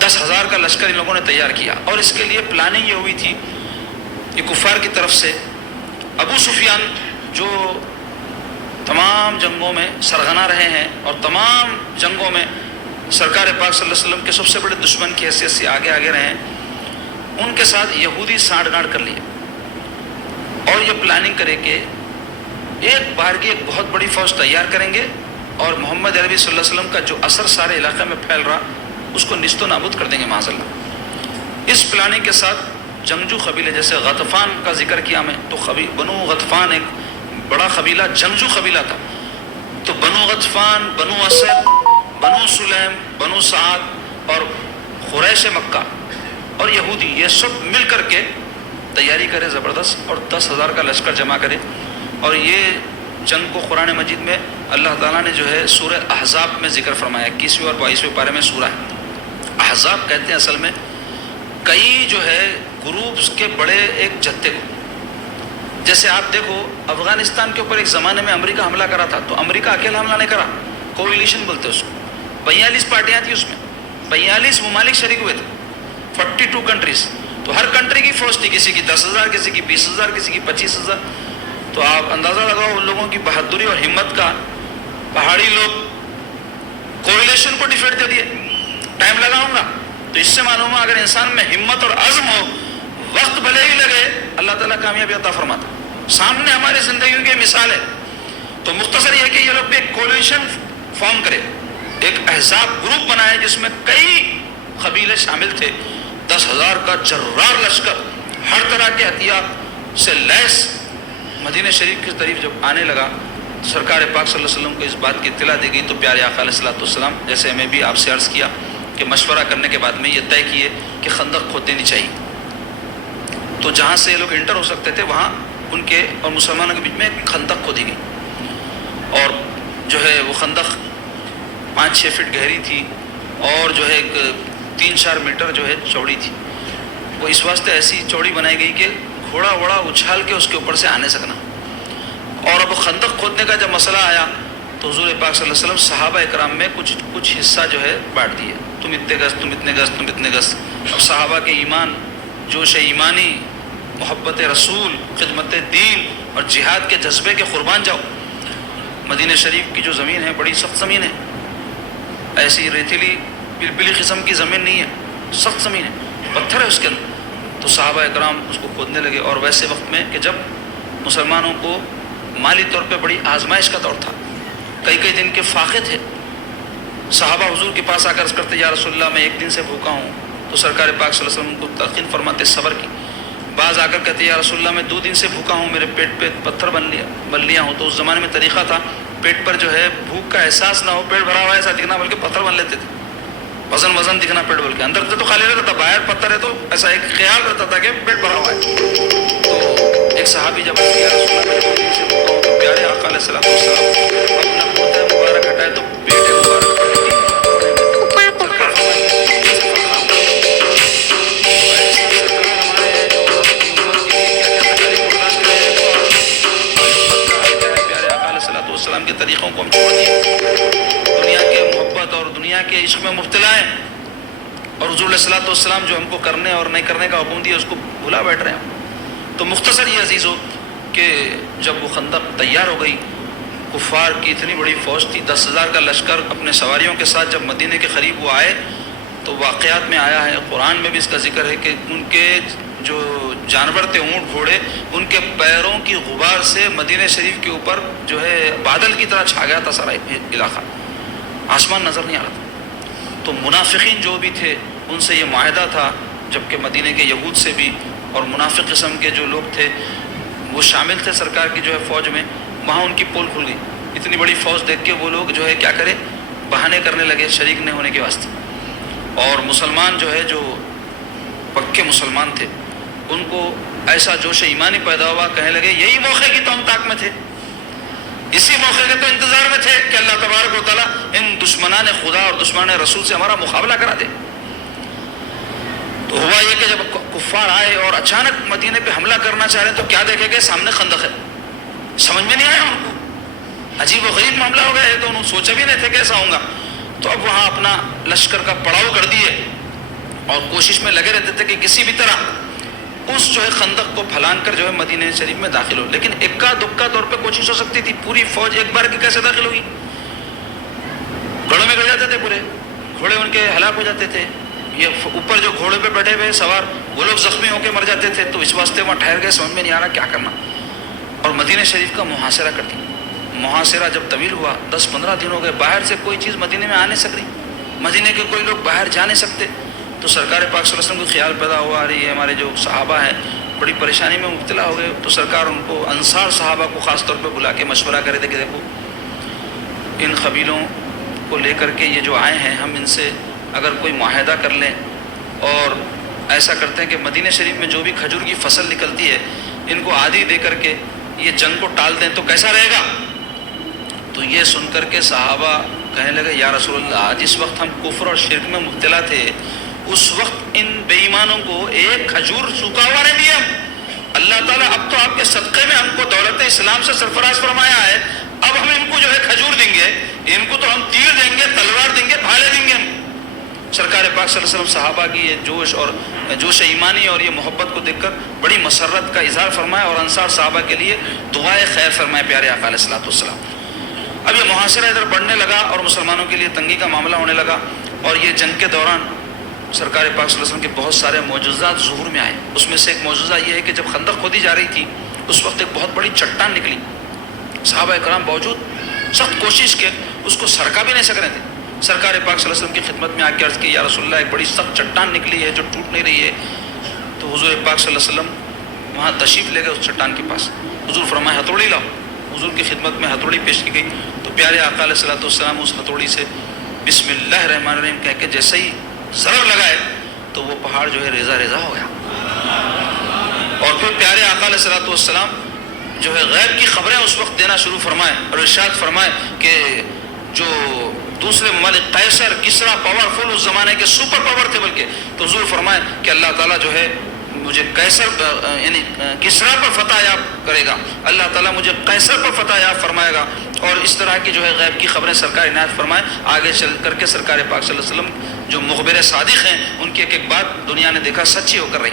10,000 کا لشکر ان لوگوں نے تیار کیا، اور اس کے لیے پلاننگ یہ ہوئی تھی کہ کفار کی طرف سے ابو سفیان جو تمام جنگوں میں سرغنا رہے ہیں اور تمام جنگوں میں سرکار پاک صلی اللہ علیہ وسلم کے سب سے بڑے دشمن کی حیثیت سے آگے رہے ہیں، ان کے ساتھ یہودی سانٹھ گانٹھ کر لیے اور یہ پلاننگ کرے کہ ایک بار کی ایک بہت بڑی فوج تیار کریں گے اور محمد عربی صلی اللہ علیہ وسلم کا جو اثر سارے علاقے میں پھیل رہا اس کو نیست و نابود کر دیں گے معاذ اللہ۔ اس پلاننگ کے ساتھ جنگجو قبیلے جیسے غطفان کا ذکر کیا میں، تو بنو غطفان ایک بڑا قبیلہ جنگجو قبیلہ تھا، تو بنو غطفان، بنو اسد، بنو سلیم، بنو سعد اور قریش مکہ اور یہودی، یہ سب مل کر کے تیاری کرے زبردست اور 10,000 کا لشکر جمع کرے۔ اور یہ جنگ کو قرآن مجید میں اللہ تعالیٰ نے جو ہے سورہ احزاب میں ذکر فرمایا، 21ویں اور 22ویں پارے میں سورہ ہے۔ احزاب کہتے ہیں اصل میں کئی جو ہے گروپس کے بڑے ایک جتھے کو، جیسے آپ دیکھو افغانستان کے اوپر ایک زمانے میں امریکہ حملہ کرا تھا، تو امریکہ اکیلا حملہ نہیں کرا، کولیشن بولتے اس کو، 42 پارٹیاں تھیں اس میں، 42 ممالک شریک ہوئے تھے، 42 کنٹریز، تو ہر کنٹری کی فوج تھی، کسی کی 10,000، کسی کی 20,000، کسی کی 25,000۔ تو آپ اندازہ لگاؤ ان لوگوں کی بہادری اور ہمت کا، پہاڑی لوگ کولیشن کو ڈیفیٹ دے دیے۔ ٹائم لگاؤں گا تو اس سے معلوم ہوا اگر انسان میں ہمت اور عزم ہو، وقت بھلے ہی لگے، اللہ تعالیٰ کامیابی عطا فرماتا۔ سامنے ہماری زندگیوں کی مثال ہے۔ تو مختصر یہ کہ یہ لوگ بھی ایک کولیشن فارم کرے، ایک احزاب گروپ بنائے جس میں کئی قبیلے شامل تھے، 10,000 کا جرار لشکر ہر طرح کے ہتھیار سے لیس مدینہ شریف کی طرف جب آنے لگا، سرکار پاک صلی اللہ علیہ وسلم کو اس بات کی اطلاع دی گئی، تو پیارے آقا علیہ السلام جیسے میں بھی آپ سے عرض کیا کہ مشورہ کرنے کے بعد میں یہ طے کیے کہ خندق کھود دینی چاہیے۔ تو جہاں سے یہ لوگ انٹر ہو سکتے تھے وہاں ان کے اور مسلمانوں کے بیچ میں ایک خندق کھودی گئی، اور جو ہے وہ خندق 5-6 فٹ گہری تھی اور جو ہے 3-4 میٹر جو ہے چوڑی تھی۔ وہ اس واسطے ایسی چوڑی بنائی گئی کہ گھوڑا وڑا اچھال کے اس کے اوپر سے آنے سکنا۔ اور اب خندق کھودنے کا جب مسئلہ آیا تو حضور پاک صلی اللہ علیہ وسلم صحابہ اکرام میں کچھ حصہ جو ہے بانٹ دیے، تم اتنے گز، تم اتنے گز، تم اتنے گز۔ اب صحابہ کے ایمان، جوش ایمانی، محبت رسول، خدمت دین اور جہاد کے جذبے کے قربان جاؤ۔ مدینہ شریف کی جو زمین ہے بڑی سخت زمین ہے، ایسی ریتیلی پلپلی قسم کی زمین نہیں ہے، سخت زمین ہے، پتھر ہے اس کے اندر۔ تو صحابہ اکرام اس کو کھودنے لگے، اور ویسے وقت میں کہ جب مسلمانوں کو مالی طور پہ بڑی آزمائش کا دور تھا، کئی دن کے فاقے تھے۔ صحابہ حضور کے پاس آ کر عرض کرتے یا رسول اللہ میں 1 دن سے بھوکا ہوں، تو سرکار پاک صلی اللہ علیہ وسلم کو تلقین فرماتے صبر کی۔ بعض آ کر کہتے یا رسول اللہ میں 2 دن سے بھوکا ہوں، میرے پیٹ پہ پتھر بن لیا ہوں۔ تو اس زمانے میں طریقہ تھا پیٹ پر جو ہے بھوک کا احساس نہ ہو، پیٹ بھرا ہوا ایسا دکھنا، بلکہ پتھر بن لیتے تھے، وزن دکھنا پیٹ بول کے، اندر سے تو خالی رہتا تھا، باہر پتھر ہے تو ایسا ایک خیال رہتا تھا کہ پیٹ بھرا ہوا ہے۔ تو ایک صحابی جب یا رسول اللہ میں 2 دن سے بھوکا ہوں، تو پیارے آقا علیہ السلام اپنا کرتا مبارک ہٹائے تو پیٹ مبارک کے طریقوں کو ہم چھوڑ دیں، دنیا کے محبت اور دنیا کے عشق میں مبتلا ہیں، اور حضور علیہ الصلوۃ والسلام جو ہم کو کرنے اور نہیں کرنے کا حکم دیا اس کو بھلا بیٹھ رہے ہیں۔ تو مختصر یہ عزیزو کہ جب وہ خندق تیار ہو گئی، کفار کی اتنی بڑی فوج تھی، 10,000 کا لشکر اپنے سواریوں کے ساتھ جب مدینے کے قریب وہ آئے، تو واقعات میں آیا ہے، قرآن میں بھی اس کا ذکر ہے کہ ان کے جو جانور تھے، اونٹ گھوڑے، ان کے پیروں کی غبار سے مدینہ شریف کے اوپر جو ہے بادل کی طرح چھا گیا تھا سارا علاقہ، آسمان نظر نہیں آ رہا تھا۔ تو منافقین جو بھی تھے ان سے یہ معاہدہ تھا، جبکہ مدینہ کے یہود سے بھی اور منافق قسم کے جو لوگ تھے وہ شامل تھے سرکار کی جو ہے فوج میں، وہاں ان کی پول کھل گئی۔ اتنی بڑی فوج دیکھ کے وہ لوگ جو ہے کیا کرے، بہانے کرنے لگے شریک نہیں ہونے کے واسطے، اور مسلمان جو ہے جو پکے مسلمان تھے ان کو ایسا جوش ایمانی پیدا ہوا، کہنے لگے یہی موقع کی تو ہم طاق میں تھے، اسی موقع کے تو انتظار میں تھے کہ اللہ تبارک و تعالیٰ ان دشمنان خدا اور دشمنان رسول سے ہمارا مقابلہ کرا دے۔ تو ہوا یہ کہ جب کفار آئے اور اچانک مدینے پہ حملہ کرنا چاہ رہے ہیں تو کیا دیکھے کہ سامنے خندق ہے، سمجھ میں نہیں آیا ان کو، عجیب و غریب معاملہ ہو گیا ہے، تو انہوں نے سوچا بھی نہیں تھے کہ ایسا ہوگا۔ تو اب وہاں اپنا لشکر کا پڑاؤ کر دیے اور کوشش میں لگے رہتے تھے کہ کسی بھی طرح اس جو ہے خندق کو پھلان کر جو ہے مدینہ شریف میں داخل ہو. لیکن اکا دکا طور پہ کوشش ہو سکتی تھی, پوری فوج ایک بار کی کیسے داخل ہوگی؟ گھوڑوں میں گر جاتے تھے, پورے گھوڑے ان کے ہلاک ہو جاتے تھے, یہ اوپر جو گھوڑے پہ بیٹھے ہوئے سوار وہ لوگ زخمی ہو کے مر جاتے تھے. تو اس واسطے وہاں ٹھہر گئے, سمجھ میں نہیں آ رہا کیا کرنا, اور مدینہ شریف کا محاصرہ کر دی. محاصرہ جب طویل ہوا, 10-15 دن ہو گئے, باہر سے کوئی چیز مدینے میں آ نہیں سک رہی, مدینے کے کوئی لوگ باہر جا نہیں سکتے. تو سرکار پاک صلی اللہ علیہ وسلم کو خیال پیدا ہوا, ارے یہ ہمارے جو صحابہ ہیں بڑی پریشانی میں مبتلا ہو گئے. تو سرکار ان کو انصار صحابہ کو خاص طور پہ بلا کے مشورہ کرے تھے کہ دیکھو ان قبیلوں کو لے کر کے یہ جو آئے ہیں, ہم ان سے اگر کوئی معاہدہ کر لیں اور ایسا کرتے ہیں کہ مدینہ شریف میں جو بھی کھجور کی فصل نکلتی ہے ان کو آدھی دے کر کے یہ جنگ کو ٹال دیں تو کیسا رہے گا؟ تو یہ سن کر کے صحابہ کہنے لگے, یا رسول اللہ, جس وقت ہم کفر اور شرک میں مبتلا تھے اس وقت ان بے ایمانوں کو ایک کھجور سوکھا ہوا نہیں دیا. اللہ تعالیٰ اب تو آپ کے صدقے میں ہم کو دولت اسلام سے سرفراز فرمایا ہے, اب ہم ان کو جو ہے کھجور دیں گے, ان کو تو ہم تیر دیں گے, تلوار دیں گے, بھالے دیں گے. سرکار پاک صلی اللہ علیہ وسلم صحابہ کی یہ جوش اور جوش ایمانی اور یہ محبت کو دیکھ کر بڑی مسرت کا اظہار فرمایا اور انصار صحابہ کے لیے دعائے خیر فرمائے پیارے آقا علیہ الصلوۃ والسلام. اب یہ محاصرہ ادھر بڑھنے لگا اور مسلمانوں کے لیے تنگی کا معاملہ ہونے لگا, اور یہ جنگ کے دوران سرکار پاک صلی اللہ علیہ وسلم کے بہت سارے معجزات ظہور میں آئے. اس میں سے ایک معجزہ یہ ہے کہ جب خندق کھودی جا رہی تھی اس وقت ایک بہت بڑی چٹان نکلی. صحابہ کرام باوجود سخت کوشش کے اس کو سرکا بھی نہیں سک رہے تھے. سرکار پاک صلی اللہ علیہ وسلم کی خدمت میں آ کے عرض کی, یا رسول اللہ, ایک بڑی سخت چٹان نکلی ہے جو ٹوٹ نہیں رہی ہے. تو حضور پاک صلی اللہ علیہ وسلم وہاں تشریف لے گئے اس چٹان کے پاس. حضور فرمائے ہتھوڑی لاؤ. حضور کی خدمت میں ہتھوڑی پیش کی گئی تو پیارے آقا علیہ الصلوۃ والسلام اس ہتھوڑی سے بسم اللہ الرحمن الرحیم کہہ کے جیسے ہی ضرب لگائے تو وہ پہاڑ جو ہے ریزہ ریزہ ہو گیا. اور پھر پیارے آقا علیہ الصلوۃ والسلام جو ہے غیب کی خبریں اس وقت دینا شروع فرمائے اور ارشاد فرمائے کہ جو دوسرے ممالک قیصر کسرا پاورفل اس زمانے کے سپر پاور تھے, بلکہ تو حضور فرمائے کہ اللہ تعالیٰ جو ہے مجھے قیصر یعنی کسرا پر فتح یاب کرے گا, اللہ تعالیٰ مجھے قیصر پر فتح یاب فرمائے گا. اور اس طرح کی جو ہے غیب کی خبریں سرکار عنایت فرمائے. آگے چل کر کے سرکار پاک صلی اللہ علیہ وسلم جو مخبر صادق ہیں ان کی ایک ایک بات دنیا نے دیکھا سچی ہو کر رہی.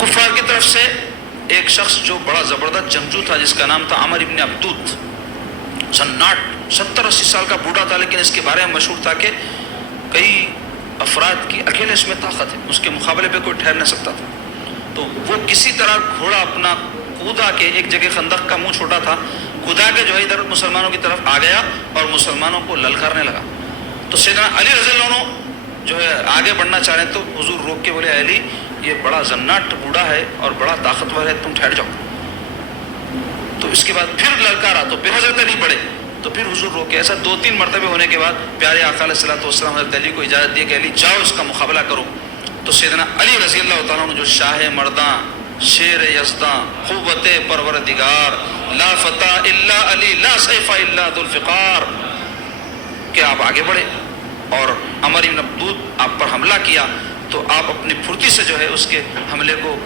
کفار کی طرف سے ایک شخص جو بڑا زبردست جنگجو تھا جس کا نام تھا عمر ابن عبدود, زناٹ 70-80 سال کا بوڑھا تھا, لیکن اس کے بارے میں مشہور تھا کہ کئی افراد کی اکیلے اس میں طاقت ہے, اس کے مقابلے پہ کوئی ٹھہر نہ سکتا تھا. تو وہ کسی طرح گھوڑا اپنا کودا کے ایک جگہ خندق کا منہ چھوٹا تھا, کودا کے جو ہے ادھر مسلمانوں کی طرف آ گیا اور مسلمانوں کو للکارنے لگا. تو سیدنا علی رضی اللہ عنہ جو ہے آگے بڑھنا چاہ رہے ہیں تو حضور روک کے بولے, علی یہ بڑا زناٹ بوڑھا ہے اور بڑا طاقتور ہے, تم ٹھہر جاؤ. تو اس کے بعد پھر للکارا تو پھر حضرت علی بڑھے تو پھر حضور روکے. ایسا 2-3 مرتبے ہونے کے بعد پیارے آقا علیہ الصلوۃ والسلام حضرت علی کو اجازت دی کہ علی جاؤ اس کا مقابلہ کرو. تو سیدنا علی رضی اللہ تعالیٰ عنہ جو شاہ مرداں, شیر یزداں, قوت پروردگار, لا فتح الا علی, لا سیف الا ذو الفقار, کہ آپ آگے بڑھے اور عمر بن عبدود آپ پر حملہ کیا تو آپ اپنی پھرتی سے جو ہے اس کے حملے کو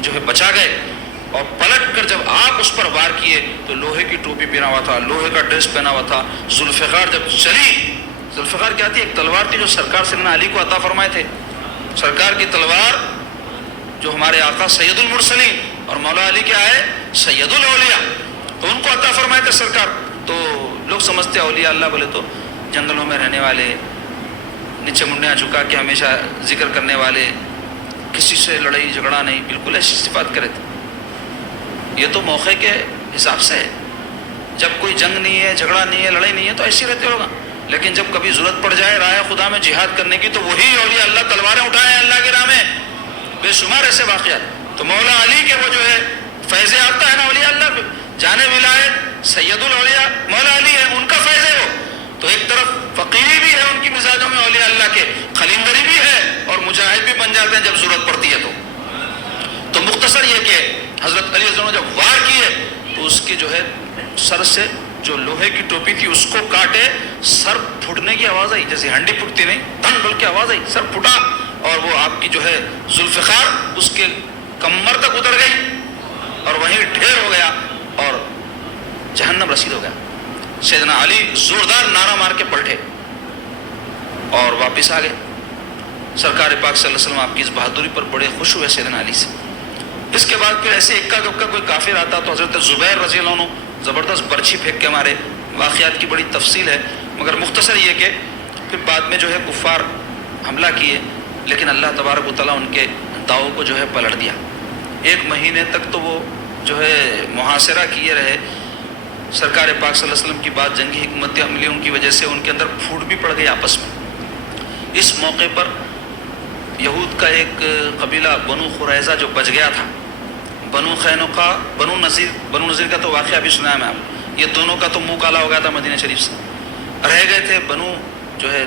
جو ہے بچا گئے. اور پلٹ کر جب آپ اس پر وار کیے تو لوہے کی ٹوپی پہنا ہوا تھا, لوہے کا ڈریس پہنا ہوا تھا. ذوالفقار جب چلی, ذوالفقار کیا تھی؟ ایک تلوار تھی جو سرکار سیدنا علی کو عطا فرمائے تھے. سرکار کی تلوار جو ہمارے آقا سید المرسلین اور مولا علی کیا ہے سید الاولیاء, تو ان کو عطا فرمائے تھے سرکار. تو لوگ سمجھتے اولیاء اللہ بولے تو جنگلوں میں رہنے والے, نیچے منڈیاں جھکا کے ہمیشہ ذکر کرنے والے, کسی سے لڑائی جھگڑا نہیں, بالکل ایسی صفات کرے تھے. یہ تو موقع کے حساب سے ہے, جب کوئی جنگ نہیں ہے, جھگڑا نہیں ہے, لڑائی نہیں ہے تو ایسے رہتے ہوگا. لیکن جب کبھی ضرورت پڑ جائے راہ خدا میں جہاد کرنے کی تو وہی اولیاء اللہ تلواریں اٹھائیں اللہ کی راہ میں, بے شمار ایسے واقعات. تو مولا علی کے وہ جو ہے فیض یافتہ ہے نا اولیاء اللہ, جانے ولایت سید الاولیاء مولا علی ہے, ان کا فیض ہے وہ. تو ایک طرف فقیری بھی ہے ان کی مزاجوں میں اولیاء اللہ کے, خلیندری بھی ہے اور مجاہد بھی بن جاتے ہیں جب ضرورت پڑتی ہے. تو مختصر یہ کہ حضرت علی رضی اللہ عنہ جب وار کیے تو اس کے جو ہے سر سے جو لوہے کی ٹوپی تھی اس کو کاٹے, سر پھٹنے کی آواز آئی, جیسے ہنڈی پھٹتی نہیں, دھن بول کے آواز آئی, سر پھٹا اور وہ آپ کی جو ہے ذوالفقار اس کے کمر تک اتر گئی اور وہیں ڈھیر ہو گیا اور جہنم رسید ہو گیا. سیدنا علی زوردار نعرہ مار کے پلٹے اور واپس آ گئے. سرکار پاک صلی اللہ علیہ وسلم آپ کی اس بہادری پر بڑے خوش ہوئے سیدنا علی سے. اس کے بعد پھر ایسے اکا دکا کوئی کافر آتا تو حضرت زبیر رضی اللہ عنہ زبردست برچھی پھینک کے مارے. واقعات کی بڑی تفصیل ہے مگر مختصر یہ کہ پھر بعد میں جو ہے کفار حملہ کیے لیکن اللہ تبارک و تعالیٰ ان کے داؤں کو جو ہے پلٹ دیا. 1 مہینے تک تو وہ جو ہے محاصرہ کیے رہے. سرکار پاک صلی اللہ علیہ وسلم کی بات جنگی حکمت عملیوں کی وجہ سے ان کے اندر پھوٹ بھی پڑ گئی آپس میں. اس موقع پر یہود کا ایک قبیلہ بنو قریظہ جو بچ گیا تھا, بنو قینقاع, بنو نذیر کا تو واقعہ بھی سنا ہے میں آپ. یہ دونوں کا تو منہ کالا ہو گیا تھا مدینہ شریف سے. رہ گئے تھے بنو جو ہے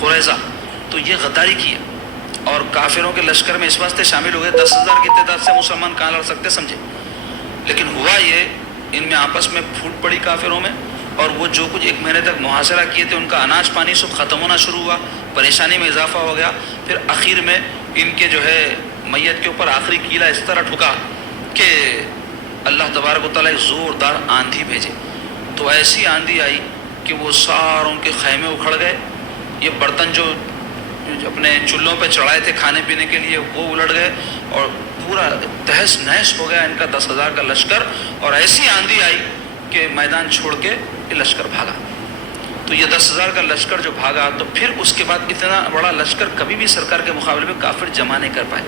قریظہ, تو یہ غداری کی اور کافروں کے لشکر میں اس واسطے شامل ہو گئے. 10,000 کی تعداد سے مسلمان کہاں لڑ سکتے سمجھے. لیکن ہوا یہ ان میں آپس میں پھوٹ پڑی کافروں میں, اور وہ جو کچھ 1 مہینے تک محاصرہ کیے تھے ان کا اناج پانی سب ختم ہونا شروع ہوا. پریشانی میں اضافہ ہو گیا. پھر اخیر میں ان کے جو ہے میت کے اوپر آخری کیلا اس طرح ٹھکا کہ اللہ تبارک و تعالیٰ ایک زوردار آندھی بھیجے. تو ایسی آندھی آئی کہ وہ ساروں کے خیمے اکھڑ گئے. یہ برتن جو اپنے چولہوں پہ چڑھائے تھے کھانے پینے کے لیے وہ الٹ گئے اور پورا تہس نہس ہو گیا ان کا 10,000 کا لشکر. اور ایسی آندھی آئی کہ میدان چھوڑ کے یہ لشکر بھاگا. تو یہ 10,000 کا لشکر جو بھاگا تو پھر اس کے بعد اتنا بڑا لشکر کبھی بھی سرکار کے مقابلے میں کافر جمع نہیں کر پائے.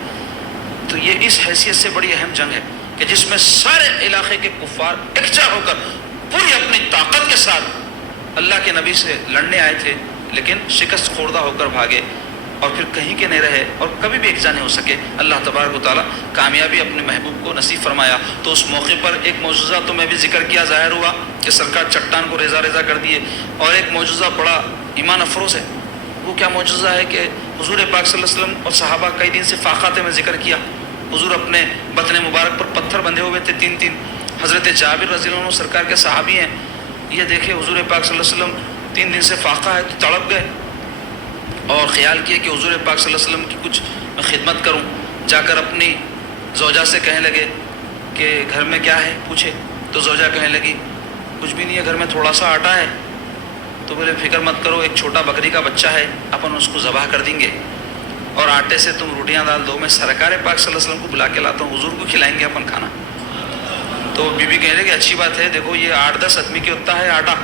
تو یہ اس حیثیت سے بڑی اہم جنگ ہے کہ جس میں سارے علاقے کے کفار یکجا ہو کر پوری اپنی طاقت کے ساتھ اللہ کے نبی سے لڑنے آئے تھے لیکن شکست خوردہ ہو کر بھاگے اور پھر کہیں کے نہیں رہے اور کبھی بھی یکجا نہیں ہو سکے. اللہ تبارک و تعالیٰ کامیابی اپنے محبوب کو نصیب فرمایا. تو اس موقع پر ایک معجزہ تو میں بھی ذکر کیا ظاہر ہوا کہ سرکار چٹان کو ریزہ ریزہ کر دیے, اور ایک معجزہ بڑا ایمان افروز ہے. وہ کیا معجزہ ہے کہ حضور پاک صلی اللہ علیہ وسلم اور صحابہ کئی دن سے فاقہ تھے, میں ذکر کیا. حضور اپنے بطن مبارک پر پتھر بندھے ہوئے تھے 3. حضرت جابر رضی اللہ عنہ سرکار کے صحابی ہیں. یہ دیکھے حضور پاک صلی اللہ علیہ وسلم 3 دن سے فاقہ ہے تو تڑپ گئے اور خیال کیا کہ حضور پاک صلی اللہ علیہ وسلم کی کچھ میں خدمت کروں. جا کر اپنی زوجہ سے کہنے لگے کہ گھر میں کیا ہے پوچھے. تو زوجہ کہنے لگی کچھ بھی نہیں ہے, گھر میں تھوڑا سا آٹا ہے. تو بولے فکر مت کرو, ایک چھوٹا بکری کا بچہ ہے, اپن اس کو ذبح کر دیں گے اور آٹے سے تم روٹیاں ڈال دو, میں سرکار پاک صلی اللہ علیہ وسلم کو بلا کے لاتا ہوں, حضور کو کھلائیں گے اپن کھانا. تو بی بی کہنے لگی اچھی بات ہے, دیکھو یہ 8-10 آدمی کے اتنا ہے آٹا,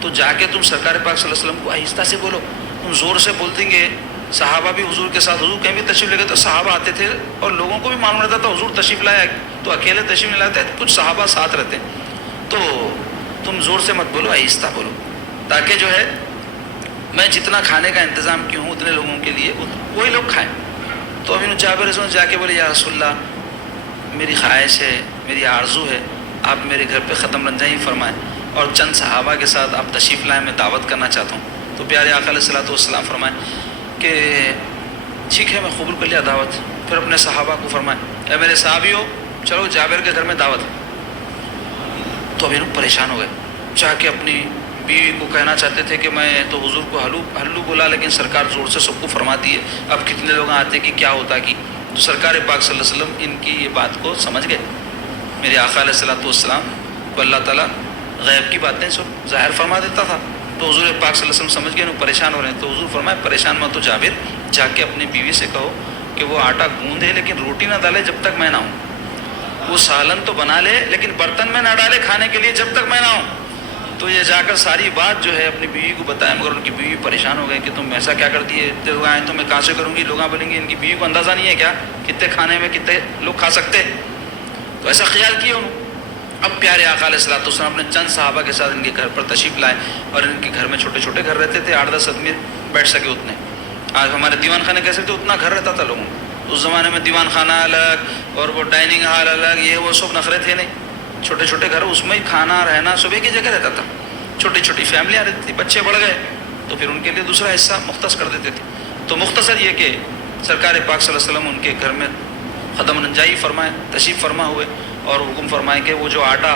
تو جا کے تم سرکار پاک صلی اللہ علیہ وسلم کو آہستہ سے بولو. تم زور سے بول دیں گے. صحابہ بھی حضور کے ساتھ, حضور کہیں بھی تشریف لے گئے تو صحابہ آتے تھے اور لوگوں کو بھی معلوم رہتا تھا حضور تشریف لائے, تو اکیلے تشریف نہیں لاتے, کچھ صحابہ ساتھ رہتے. تو تم زور سے مت بولو, آہستہ بولو, تاکہ جو ہے میں جتنا کھانے کا انتظام کیوں ہوں اتنے لوگوں کے لیے وہی لوگ کھائیں. تو ابھی جابر رضی اللہ عنہ جا کے بولے یا رسول اللہ میری خواہش ہے, میری آرزو ہے, آپ میرے گھر پہ ختم رنجائی فرمائیں اور چند صحابہ کے ساتھ آپ تشریف لائیں, میں دعوت کرنا چاہتا ہوں. تو پیارے آقا علیہ الصلوۃ والسلام فرمائیں کہ ٹھیک ہے میں قبول کر لیا دعوت. پھر اپنے صحابہ کو فرمائیں اے میرے صحابیوں چلو جابر کے گھر میں دعوت. تو ابھی لوگ پریشان ہو گئے, چاہ کے اپنی بیوی کو کہنا چاہتے تھے کہ میں تو حضور کو ہلو بولا لیکن سرکار زور سے سب کو فرماتی ہے, اب کتنے لوگ آتے کہ کیا ہوتا کی. تو سرکار پاک صلی اللہ علیہ وسلم ان کی یہ بات کو سمجھ گئے. میرے آقا علیہ الصلوۃ والسلام کو اللہ تعالیٰ غیب کی باتیں سب ظاہر فرما دیتا تھا. تو حضور پاک صلی اللہ علیہ وسلم سمجھ گئے انہوں پریشان ہو رہے ہیں. تو حضور فرمائے پریشان مت تو جابر جا کے اپنی بیوی سے کہو کہ وہ آٹا گوندے لیکن روٹی نہ ڈالے جب تک میں نہ ہوں. وہ سالن تو بنا لے لیکن برتن میں نہ ڈالے کھانے کے لیے جب تک میں نہ ہوں. تو یہ جا کر ساری بات جو ہے اپنی بیوی کو بتایا, مگر ان کی بیوی پریشان ہو گئی کہ تم ایسا کیا کر دیے, اتنے لوگ آئے تو میں کہاں سے کروں گی. لوگ بولیں گے ان کی بیوی کو اندازہ نہیں ہے کیا کتنے کھانے میں کتنے لوگ کھا سکتے. تو ایسا خیال کیا انہوں. اب پیارے آقا علیہ الصلوۃ والسلام اپنے چند صحابہ کے ساتھ ان کے گھر پر تشریف لائے اور ان کے گھر میں چھوٹے چھوٹے گھر رہتے تھے, 8-10 آدمی بیٹھ سکے اتنے. آج ہمارے دیوان خانے کیسے تھے اتنا گھر رہتا تھا لوگوں. اس زمانے میں دیوان خانہ الگ اور وہ ڈائننگ ہال الگ, یہ وہ سب نخرے تھے نہیں. چھوٹے چھوٹے گھر, اس میں ہی کھانا رہنا سب ایک ہی جگہ رہتا تھا. چھوٹی چھوٹی فیملیاں رہتی تھی, بچے بڑھ گئے تو پھر ان کے لیے دوسرا حصہ مختص کر دیتے تھے. تو مختصر یہ کہ سرکار پاک صلی اللہ علیہ وسلم ان کے گھر میں قدم رنجائی فرمائے, تشریف فرما ہوئے اور حکم فرمائے کہ وہ جو آٹا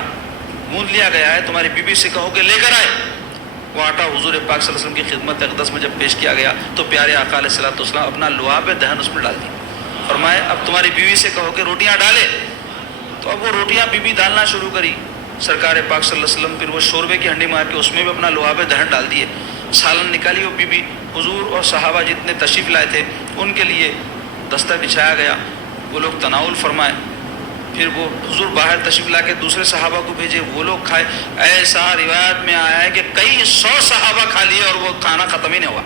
گوندھ لیا گیا ہے تمہاری بیوی سے کہو کہ لے کر آئے. وہ آٹا حضور پاک صلی اللہ علیہ وسلم کی خدمت اقدس میں جب پیش کیا گیا تو پیارے آقا علیہ الصلوۃ والسلام اپنا لعاب دہن اس میں ڈال دی. فرمائے اب تمہاری بیوی سے کہو کہ روٹیاں ڈالے. تو اب وہ روٹیاں بیوی ڈالنا شروع کری سرکار پاک صلی اللہ علیہ وسلم پھر وہ شوربے کی ہنڈی مار کے اس میں بھی اپنا لعاب دہن ڈال دیے، سالن نکالی وہ بی حضور اور صحابہ جتنے تشریف لائے تھے ان کے لیے دستر بچھایا گیا، وہ لوگ تناول فرمائے، پھر وہ حضور باہر تشریف لا کے دوسرے صحابہ کو بھیجے، وہ لوگ کھائے۔ ایسا روایت میں آیا ہے کہ کئی 100 صحابہ کھا لیے اور وہ کھانا ختم ہی نہیں ہوا۔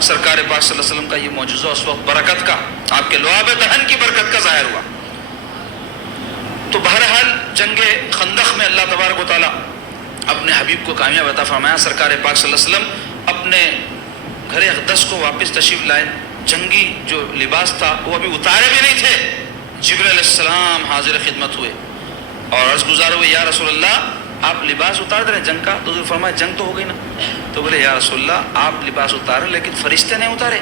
سرکار پاک صلی اللہ علیہ وسلم کا یہ معجزہ اس وقت برکت کا، آپ کے لعاب دہن کی برکت کا ظاہر ہوا۔ تو بہرحال جنگ خندق میں اللہ تبارک و تعالیٰ اپنے حبیب کو کامیاب عطا فرمایا۔ سرکار پاک صلی اللہ علیہ وسلم اپنے گھر اقدس کو واپس تشریف لائے، جنگی جو لباس تھا وہ ابھی اتارے بھی نہیں تھے، جبرائیل علیہ السلام حاضر خدمت ہوئے اور عرض گزار ہوئے، یا رسول اللہ آپ لباس اتار دیں جنگ کا؟ تو حضور فرمایا جنگ تو ہو گئی نا۔ تو بولے یا رسول اللہ آپ لباس اتارے لیکن فرشتے نہیں اتارے،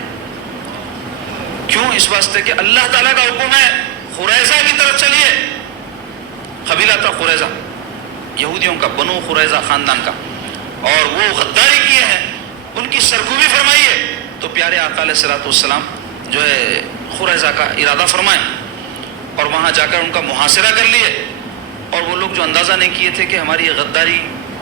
کیوں؟ اس واسطے کہ اللہ تعالیٰ کا حکم ہے قریظہ کی طرف چلیے۔ قبیلہ تھا قریظہ، یہودیوں کا، بنو قریظہ خاندان کا، اور وہ غداری کیے ہیں، ان کی سرکوبی فرمائیے۔ تو پیارے آقا علیہ الصلوۃ والسلام جو ہے قریظہ کا ارادہ فرمائے اور وہاں جا کر ان کا محاصرہ کر لیے، اور وہ لوگ جو اندازہ نہیں کیے تھے کہ ہماری یہ غداری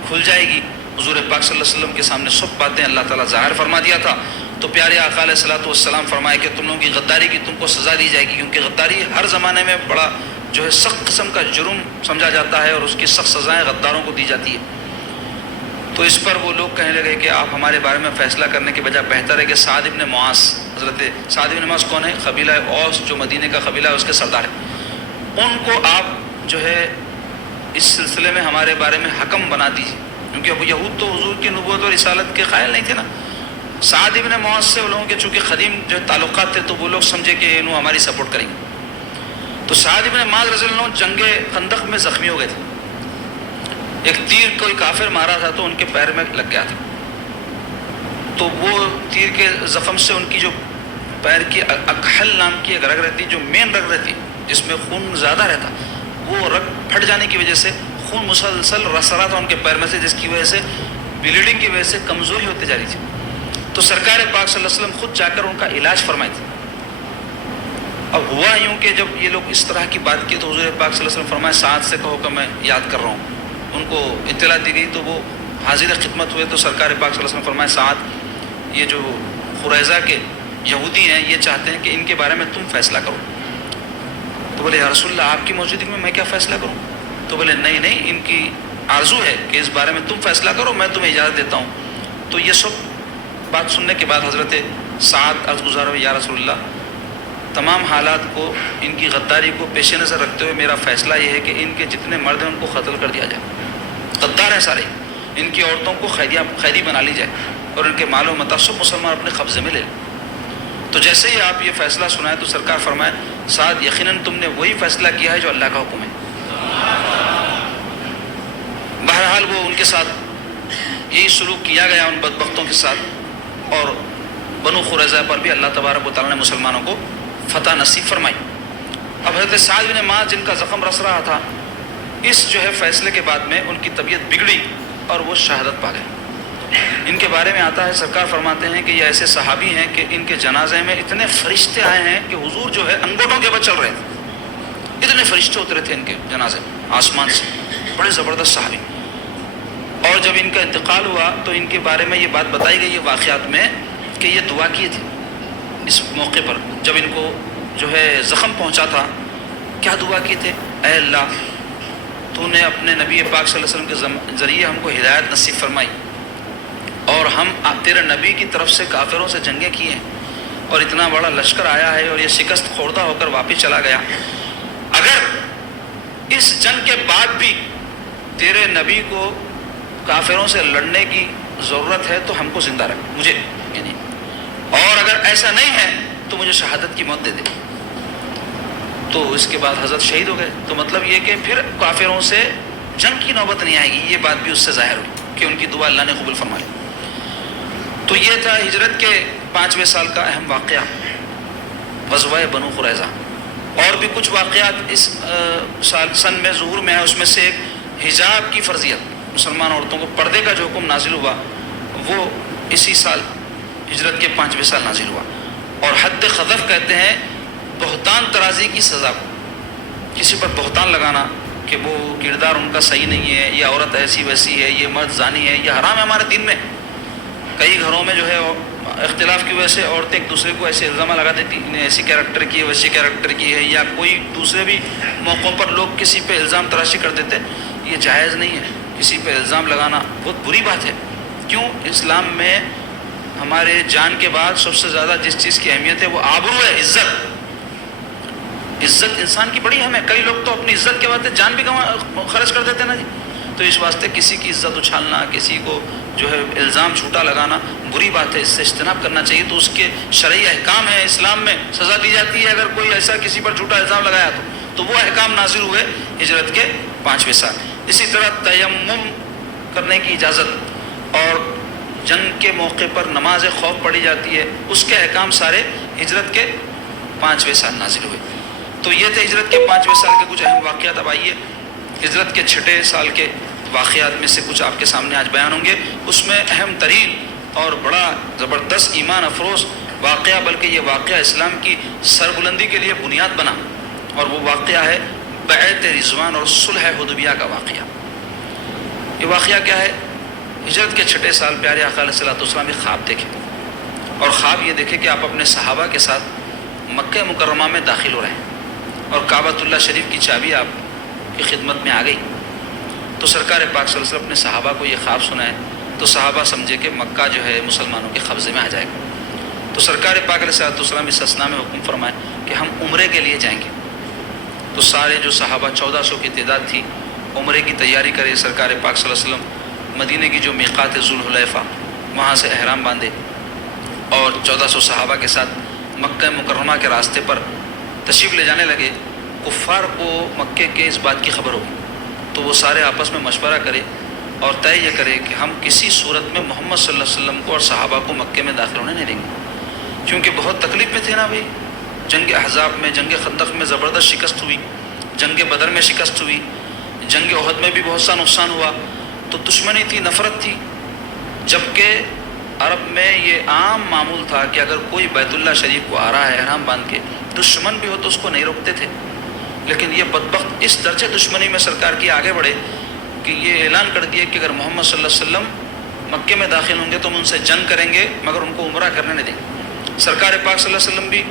کھل جائے گی، حضور پاک صلی اللہ علیہ وسلم کے سامنے سب باتیں اللہ تعالیٰ ظاہر فرما دیا تھا۔ تو پیارے آقا علیہ الصلوۃ والسلام فرمائے کہ تم لوگوں کی غداری کی تم کو سزا دی جائے گی، کیونکہ غداری ہر زمانے میں بڑا جو ہے سخت قسم کا جرم سمجھا جاتا ہے اور اس کی سخت سزائیں غداروں کو دی جاتی ہے۔ تو اس پر وہ لوگ کہنے لگے کہ آپ ہمارے بارے میں فیصلہ کرنے کے بجائے بہتر ہے کہ سعد ابن معاذ، حضرت سعد ابن معاذ کون ہے؟ قبیلہ اوس جو مدینے کا قبیلہ ہے اس کے سردار ہیں، ان کو آپ جو ہے اس سلسلے میں ہمارے بارے میں حکم بنا دیجیے، کیونکہ ابو یہود تو حضور کی نبوت اور رسالت کے قائل نہیں تھے نا۔ سعد ابن معاذ سے وہ لوگوں کے چونکہ قدیم جو تعلقات تھے تو وہ لوگ سمجھے کہ انہوں ہماری سپورٹ کریں گے۔ تو سعد ابن معاذ رضی اللہ عنہ جنگ خندق میں زخمی ہو گئے تھے، ایک تیر کوئی کافر مارا تھا تو ان کے پیر میں لگ گیا تھا، تو وہ تیر کے زخم سے ان کی جو پیر کی اکحل نام کی ایک رگ رہتی، جو مین رگ رہتی جس میں خون زیادہ رہتا، وہ رگ پھٹ جانے کی وجہ سے خون مسلسل رس رہا تھا ان کے پیر میں سے، جس کی وجہ سے بلیڈنگ کی وجہ سے کمزوری ہوتی جا رہی تھی۔ تو سرکار پاک صلی اللہ علیہ وسلم خود جا کر ان کا علاج فرمائے تھے۔ اب ہوا یوں کہ جب یہ لوگ اس طرح کی بات کی تو حضور پاک صلی اللہ علیہ وسلم فرمائے سعد سے کہو کہ میں یاد کر رہا ہوں۔ ان کو اطلاع دی گئی تو وہ حاضر خدمت ہوئے، تو سرکار پاک صلی اللہ علیہ وسلم فرمائے سعد یہ جو قریظہ کے یہودی ہیں یہ چاہتے ہیں کہ ان کے بارے میں تم فیصلہ کرو۔ تو بولے یا رسول اللہ آپ کی موجودگی میں کیا فیصلہ کروں؟ تو بولے نہیں ان کی آرزو ہے کہ اس بارے میں تم فیصلہ کرو، میں تمہیں اجازت دیتا ہوں۔ تو یہ سب بات سننے کے بعد حضرت سعد عرض گزار ہوئے یا رسول اللہ تمام حالات کو، ان کی غداری کو پیش نظر رکھتے ہوئے میرا فیصلہ یہ ہے کہ ان کے جتنے مرد ہیں ان کو قتل کر دیا جائے، غدار ہیں سارے، ان کی عورتوں کو قیدی بنا لی جائے اور ان کے مال و متاع سب مسلمان اپنے قبضے میں لے لیں۔ تو جیسے ہی آپ یہ فیصلہ سنائے تو سرکار فرمائے سعد یقیناً تم نے وہی فیصلہ کیا ہے جو اللہ کا حکم ہے۔ بہرحال وہ ان کے ساتھ یہی سلوک کیا گیا ان بدبختوں کے ساتھ، اور بنو قریظہ پر بھی اللہ تبارک و تعالیٰ نے مسلمانوں کو فتح نصیب فرمائی۔ اب حضرت سعد بن معاذ جن کا زخم رس رہا تھا، اس جو ہے فیصلے کے بعد میں ان کی طبیعت بگڑی اور وہ شہادت پا گئے۔ ان کے بارے میں آتا ہے سرکار فرماتے ہیں کہ یہ ایسے صحابی ہیں کہ ان کے جنازے میں اتنے فرشتے آئے ہیں کہ حضور جو ہے انگوٹھوں کے بعد چل رہے تھے، اتنے فرشتے اترے تھے ان کے جنازے میں آسمان سے، بڑے زبردست صحابی۔ اور جب ان کا انتقال ہوا تو ان کے بارے میں یہ بات بتائی گئی ہے واقعات میں کہ یہ دعا کیے تھے اس موقع پر، جب ان کو جو ہے زخم پہنچا تھا، کیا دعا کی تھے؟ اے اللہ تو نے اپنے نبی پاک صلی اللہ علیہ وسلم کے ذریعے ہم کو ہدایت نصیب فرمائی، اور ہم تیرے نبی کی طرف سے کافروں سے جنگیں کی ہیں، اور اتنا بڑا لشکر آیا ہے اور یہ شکست خوردہ ہو کر واپس چلا گیا، اگر اس جنگ کے بعد بھی تیرے نبی کو کافروں سے لڑنے کی ضرورت ہے تو ہم کو زندہ رکھ، مجھے یعنی، اور اگر ایسا نہیں ہے تو مجھے شہادت کی موت دے دے۔ تو اس کے بعد حضرت شہید ہو گئے۔ تو مطلب یہ کہ پھر کافروں سے جنگ کی نوبت نہیں آئے گی، یہ بات بھی اس سے ظاہر ہوئی کہ ان کی دعا اللہ نے قبول فرما لی۔ تو یہ تھا ہجرت کے 5ویں سال کا اہم واقعہ، غزوہ بنو قریظہ۔ اور بھی کچھ واقعات اس سن میں ظہور میں ہے، اس میں سے ایک حجاب کی فرضیت، مسلمان عورتوں کو پردے کا جو حکم نازل ہوا وہ اسی سال ہجرت کے 5ویں سال نازل ہوا۔ اور حد قذف کہتے ہیں بہتان ترازی کی سزا کو، کسی پر بہتان لگانا کہ وہ کردار ان کا صحیح نہیں ہے، یہ عورت ایسی ویسی ہے، یہ مرد زانی ہے، یہ حرام ہے ہمارے دین میں. کئی گھروں میں جو ہے اختلاف کی وجہ سے عورتیں ایک دوسرے کو ایسے الزامہ لگا دیتی انہیں ایسی کیریکٹر کی ہے، ویسی کیریکٹر کی ہے، یا کوئی دوسرے بھی موقعوں پر لوگ کسی پہ الزام تراشی کر دیتے. یہ جائز نہیں ہے، کسی پہ الزام لگانا بہت بری بات ہے. کیوں؟ اسلام میں ہمارے جان کے بعد سب سے زیادہ جس چیز کی اہمیت ہے وہ آبرو ہے، عزت. عزت انسان کی بڑی اہم ہے. کئی لوگ تو اپنی عزت کے واسطے جان بھی خرچ کر دیتے ہیں نا جی. تو اس واسطے کسی کی عزت اچھالنا، کسی کو جو ہے الزام جھوٹا لگانا بری بات ہے، اس سے اجتناب کرنا چاہیے. تو اس کے شرعی احکام ہیں، اسلام میں سزا دی جاتی ہے اگر کوئی ایسا کسی پر جھوٹا الزام لگایا تو وہ احکام نازل ہوئے ہجرت کے 5ویں سال. اسی طرح تیمم کرنے کی اجازت اور جنگ کے موقع پر نماز خوف پڑھی جاتی ہے، اس کے احکام سارے ہجرت کے 5ویں سال نازل ہوئے. تو یہ تھے ہجرت کے 5ویں سال کے کچھ اہم واقعات. اب آئیے ہجرت کے 6 سال کے واقعات میں سے کچھ آپ کے سامنے آج بیان ہوں گے. اس میں اہم ترین اور بڑا زبردست ایمان افروز واقعہ، بلکہ یہ واقعہ اسلام کی سربلندی کے لیے بنیاد بنا، اور وہ واقعہ ہے بیعت رضوان اور صلح حدیبیہ کا واقعہ. یہ واقعہ کیا ہے؟ ہجرت کے 6 سال پیارے آقا علیہ الصلوۃ والسلام نے خواب دیکھے، اور خواب یہ دیکھے کہ آپ اپنے صحابہ کے ساتھ مکہ مکرمہ میں داخل ہو رہے ہیں اور کعبۃ اللہ شریف کی چابی آپ کی خدمت میں آ گئی. تو سرکار پاک صلی اللہ علیہ وسلم اپنے صحابہ کو یہ خواب سنائے تو صحابہ سمجھے کہ مکہ جو ہے مسلمانوں کے قبضے میں آ جائے گا. تو سرکار پاک علیہ السلام اس اسنا میں حکم فرمائے کہ ہم عمرے کے لیے جائیں گے. تو سارے جو صحابہ 1400 کی تعداد تھی عمرے کی تیاری کرے. سرکار پاک صلی اللہ علیہ وسلم مدینہ کی جو میقات ہے ذوالحلیفہ وہاں سے احرام باندھے اور 1400 صحابہ کے ساتھ مکہ مکرمہ کے راستے پر تشریف لے جانے لگے. کفار کو مکے کے اس بات کی خبر ہوگی تو وہ سارے آپس میں مشورہ کرے اور طے یہ کرے کہ ہم کسی صورت میں محمد صلی اللہ علیہ وسلم کو اور صحابہ کو مکے میں داخل ہونے نہیں دیں گے، کیونکہ بہت تکلیف میں تھے نا بھائی. جنگ احزاب میں، جنگ خندق میں زبردست شکست ہوئی، جنگ بدر میں شکست ہوئی، جنگ احد میں بھی بہت سا نقصان ہوا. تو دشمنی تھی، نفرت تھی. جبکہ عرب میں یہ عام معمول تھا کہ اگر کوئی بیت اللہ شریف کو آ رہا ہے احرام باندھ کے، دشمن بھی ہو تو اس کو نہیں روکتے تھے. لیکن یہ بدبخت اس درجے دشمنی میں سرکار کی آگے بڑھے کہ یہ اعلان کر دیا کہ اگر محمد صلی اللہ علیہ وسلم مکے میں داخل ہوں گے تو ہم ان سے جنگ کریں گے مگر ان کو عمرہ کرنے نہیں دیں گے. سرکار پاک صلی اللہ علیہ وسلم بھی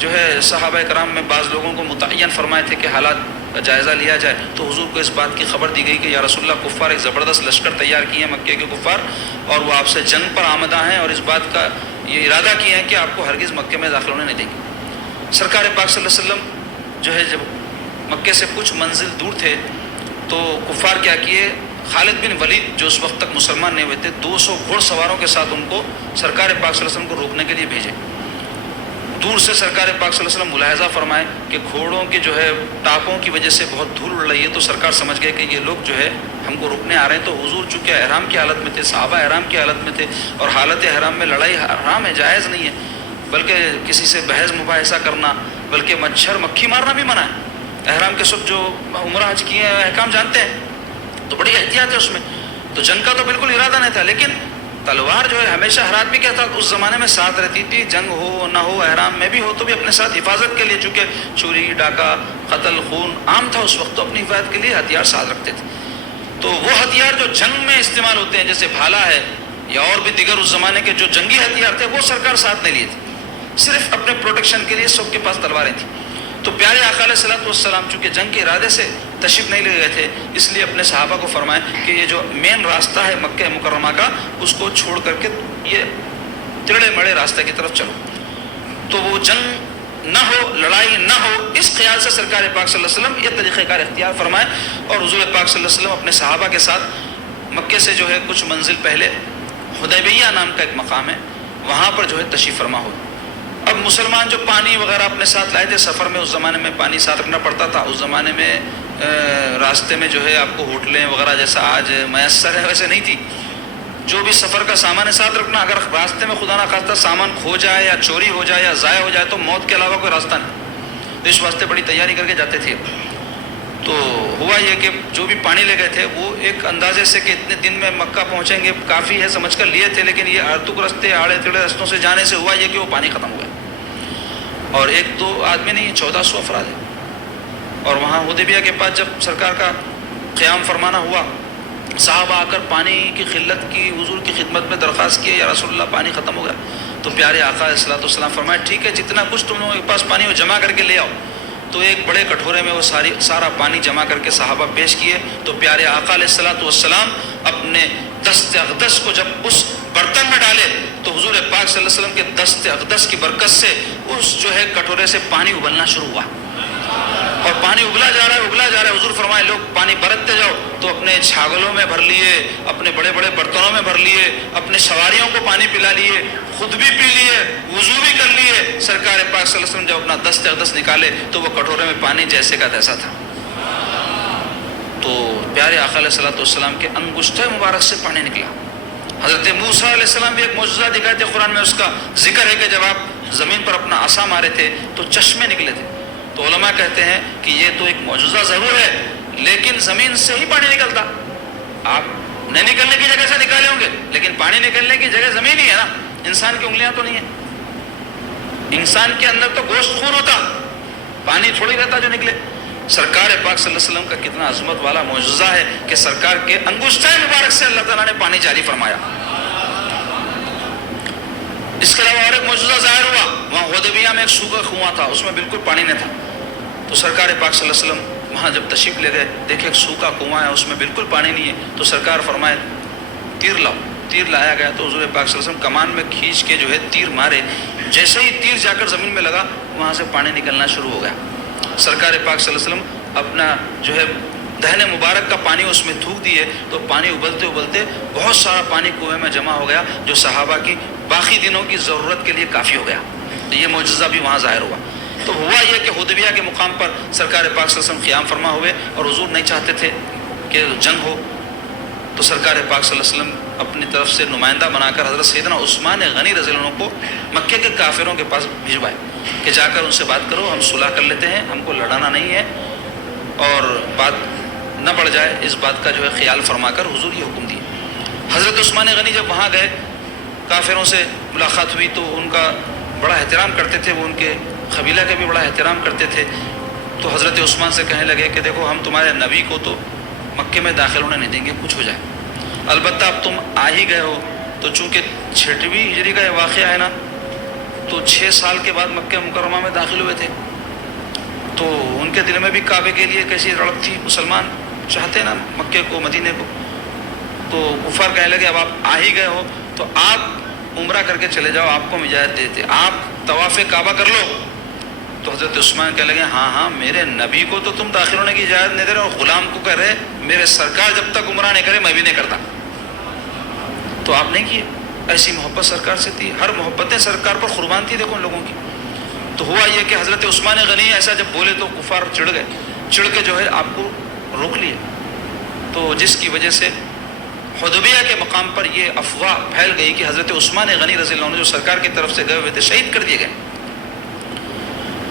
جو ہے صحابہ کرام میں بعض لوگوں کو متعین فرمائے تھے کہ حالات کا جائزہ لیا جائے. تو حضور کو اس بات کی خبر دی گئی کہ یا رسول اللہ کفار ایک زبردست لشکر تیار کیے ہیں مکے کے کفار، اور وہ آپ سے جنگ پر آمدہ ہیں اور اس بات کا یہ ارادہ کیے ہیں کہ آپ کو ہرگز مکے میں داخل ہونے نہیں دیں گے. سرکار پاک صلی اللہ علیہ وسلم جو ہے جب مکے سے کچھ منزل دور تھے تو کفار کیا کیے، خالد بن ولید جو اس وقت تک مسلمان نہیں ہوئے تھے 200 گھوڑ سواروں کے ساتھ ان کو سرکار پاک صلی اللہ علیہ وسلم کو روکنے کے لیے بھیجے. دور سے سرکار پاک صلی اللہ علیہ وسلم ملاحظہ فرمائے کہ گھوڑوں کے جو ہے ٹاپوں کی وجہ سے بہت دھول اڑ رہی ہے. تو سرکار سمجھ گئے کہ یہ لوگ جو ہے ہم کو روکنے آ رہے ہیں. تو حضور چونکہ احرام کی حالت میں تھے، صحابہ احرام کی حالت میں تھے، اور حالت احرام میں لڑائی حرام ہے، جائز نہیں ہے، بلکہ کسی سے بحث مباحثہ کرنا، بلکہ مچھر مکھی مارنا بھی منع ہے. احرام کے سب جو عمرہ حج کیے ہیں احکام جانتے ہیں تو بڑی احتیاط ہے اس میں. تو جنگ کا تو بالکل ارادہ نہیں تھا، لیکن تلوار جو ہے ہمیشہ ہر آدمی کے ساتھ اس زمانے میں ساتھ رہتی تھی. جنگ ہو نہ ہو، احرام میں بھی ہو تو بھی اپنے ساتھ حفاظت کے لیے، چونکہ چوری ڈاکہ قتل خون عام تھا اس وقت، تو اپنی حفاظت کے لیے ہتھیار ساتھ رکھتے تھے. تو وہ ہتھیار جو جنگ میں استعمال ہوتے ہیں جیسے بھالا ہے یا اور بھی دیگر اس زمانے کے جو جنگی ہتھیار تھے وہ سرکار ساتھ نہیں لیے تھے. صرف اپنے پروٹیکشن کے لیے سب کے پاس تلواریں تھیں. تو پیارے آقا علیہ الصلوۃ والسلام چونکہ جنگ کے ارادے سے تشریف نہیں لے گئے تھے، اس لیے اپنے صحابہ کو فرمائے کہ یہ جو مین راستہ ہے مکہ مکرمہ کا اس کو چھوڑ کر کے یہ ٹیڑھے مڑے راستے کی طرف چلو. تو وہ جنگ نہ ہو، لڑائی نہ ہو، اس خیال سے سرکار پاک صلی اللہ علیہ وسلم یہ طریقہ کار اختیار فرمائے. اور حضور پاک صلی اللہ علیہ وسلم اپنے صحابہ کے ساتھ مکے سے جو ہے کچھ منزل پہلے حدیبیہ نام کا ایک مقام ہے وہاں پر جو ہے تشریف فرما ہو. اب مسلمان جو پانی وغیرہ اپنے ساتھ لائے تھے سفر میں، اس زمانے میں پانی ساتھ رکھنا پڑتا تھا. اس زمانے میں راستے میں جو ہے آپ کو ہوٹلیں وغیرہ جیسا آج میسر ہے ویسے نہیں تھی. جو بھی سفر کا سامان ہے ساتھ رکھنا. اگر راستے میں خدا نہ خواستہ سامان کھو جائے یا چوری ہو جائے یا ضائع ہو جائے تو موت کے علاوہ کوئی راستہ نہیں. تو اس واسطے بڑی تیاری کر کے جاتے تھے. تو ہوا یہ کہ جو بھی پانی لے گئے تھے وہ ایک اندازے سے کہ اتنے دن میں مکہ پہنچیں گے کافی ہے سمجھ کر لیے تھے، لیکن یہ ارتک رستے آڑے تیڑے رستوں سے جانے سے ہوا یہ کہ وہ پانی ختم ہو گیا. اور ایک دو آدمی نہیں، 1400 افراد ہیں. اور وہاں حدیبیہ کے پاس جب سرکار کا قیام فرمانا ہوا، صحابہ آ کر پانی کی قلت کی حضور کی خدمت میں درخواست کی، یا رسول اللہ پانی ختم ہو گیا۔ تو پیارے آقا علیہ الصلوۃ والسلام فرمایا ٹھیک ہے، جتنا کچھ تم لوگوں کے پاس پانی وہ جمع کر کے لے آؤ۔ تو ایک بڑے کٹورے میں وہ سارا پانی جمع کر کے صحابہ پیش کیے۔ تو پیارے آقا علیہ الصلوۃ والسلام اپنے دست اقدس کو جب اس برتن میں ڈالے تو حضور پاک صلی اللہ علیہ وسلم کے دست اقدس کی برکت سے اس جو ہے کٹورے سے پانی ابلنا شروع ہوا، اور پانی ابلا جا رہا ہے۔ حضور فرمائے لوگ پانی برتتے جاؤ، تو اپنے چھاگلوں میں بھر لیے، اپنے بڑے بڑے برتنوں میں بھر لیے، اپنے سواریوں کو پانی پلا لیے، خود بھی پی لیے، وضو بھی کر لیے۔ سرکار پاک صلی اللہ علیہ وسلم جب اپنا دست اقدس نکالے تو وہ کٹورے میں پانی جیسے کا تیسا تھا۔ تو پیارے آقا علیہ الصلوۃ والسلام کے انگشتہ مبارک سے پانی نکلا۔ حضرت موسیٰ علیہ السلام بھی ایک معجزہ دکھائے تھے، قرآن میں اس کا ذکر ہے کہ جب آپ زمین پر اپنا عصا مارے تھے تو چشمے نکلے تھے۔ تو علماء کہتے ہیں کہ یہ تو ایک معجزہ ضرور ہے، لیکن زمین سے ہی پانی نکلتا، آپ نہیں نکلنے کی جگہ سے نکالے ہوں گے، لیکن پانی نکلنے کی جگہ زمین ہی ہے نا، انسان کی انگلیاں تو نہیں ہیں۔ انسان کے اندر تو گوشت خون ہوتا، پانی تھوڑی رہتا جو نکلے۔ سرکار پاک صلی اللہ علیہ وسلم کا کتنا عظمت والا معجزہ ہے کہ سرکار کے انگشتہ مبارک سے اللہ تعالیٰ نے پانی جاری فرمایا۔ اس کے علاوہ اور ایک معجزہ ظاہر ہوا، وہاں حدیبیہ میں ایک سوکھا کنواں تھا، اس میں بالکل پانی نہیں تھا۔ تو سرکار پاک صلی اللہ علیہ وسلم وہاں جب تشریف لے گئے، دیکھے ایک سوکھا کنواں ہے، اس میں بالکل پانی نہیں ہے۔ تو سرکار فرمائے تیر لاؤ۔ تیر لایا گیا تو حضور پاک صلی اللہ علیہ وسلم کمان میں کھینچ کے جو ہے تیر مارے، جیسے ہی تیر جا کر زمین میں لگا وہاں سے پانی نکلنا شروع ہو گیا۔ سرکار پاک صلی اللہ علیہ وسلم اپنا جو ہے دہن مبارک کا پانی اس میں تھوک دیے تو پانی ابلتے ابلتے بہت سارا پانی کنویں میں جمع ہو گیا، جو صحابہ کی باقی دنوں کی ضرورت کے لیے کافی ہو گیا۔ تو یہ معجزہ بھی وہاں ظاہر ہوا۔ تو ہوا یہ کہ حدیبیہ کے مقام پر سرکار پاک صلی اللہ علیہ وسلم قیام فرما ہوئے، اور حضور نہیں چاہتے تھے کہ جنگ ہو، تو سرکار پاک صلی اللہ علیہ وسلم اپنی طرف سے نمائندہ بنا کر حضرت سیدنا عثمان غنی رضی اللہ عنہ کو مکے کے کافروں کے پاس بھجوائے کہ جا کر ان سے بات کرو، ہم صلح کر لیتے ہیں، ہم کو لڑانا نہیں ہے، اور بات نہ بڑھ جائے، اس بات کا جو ہے خیال فرما کر حضور یہ حکم دیے۔ حضرت عثمان غنی جب وہاں گئے، کافروں سے ملاقات ہوئی تو ان کا بڑا احترام کرتے تھے، وہ ان کے قبیلہ کا بھی بڑا احترام کرتے تھے۔ تو حضرت عثمان سے کہنے لگے کہ دیکھو ہم تمہارے نبی کو تو مکے میں داخل ہونے نہیں دیں گے، کچھ ہو جائے، البتہ اب تم آ ہی گئے ہو تو چونکہ 6ویں ہجری کا یہ واقعہ ہے نا، تو 6 سال کے بعد مکہ مکرمہ میں داخل ہوئے تھے، تو ان کے دل میں بھی کعبے کے لیے کیسی رڑپ تھی، مسلمان چاہتے نا مکے کو، مدینے کو۔ تو کفار کہنے لگے اب آپ آ ہی گئے ہو تو آپ عمرہ کر کے چلے جاؤ، آپ کو ہم اجازت دیتے، آپ طواف کعبہ کر لو۔ تو حضرت عثمان کہنے لگے ہاں میرے نبی کو تو تم داخل ہونے کی اجازت نہیں دے رہے، اور غلام کو کہہ رہے میرے سرکار جب تک عمرہ نہیں کرے میں بھی نہیں کرتا۔ تو آپ نہیں کیے، ایسی محبت سرکار سے تھی، ہر محبتیں سرکار پر قربان تھی دیکھو ان لوگوں کی۔ تو ہوا یہ کہ حضرت عثمان غنی ایسا جب بولے تو کفار چڑھ گئے، چڑھ کے جو ہے آپ کو روک لیے، تو جس کی وجہ سے حدیبیہ کے مقام پر یہ افواہ پھیل گئی کہ حضرت عثمان غنی رضی اللہ عنہ جو سرکار کی طرف سے گئے ہوئے تھے شہید کر دیے گئے۔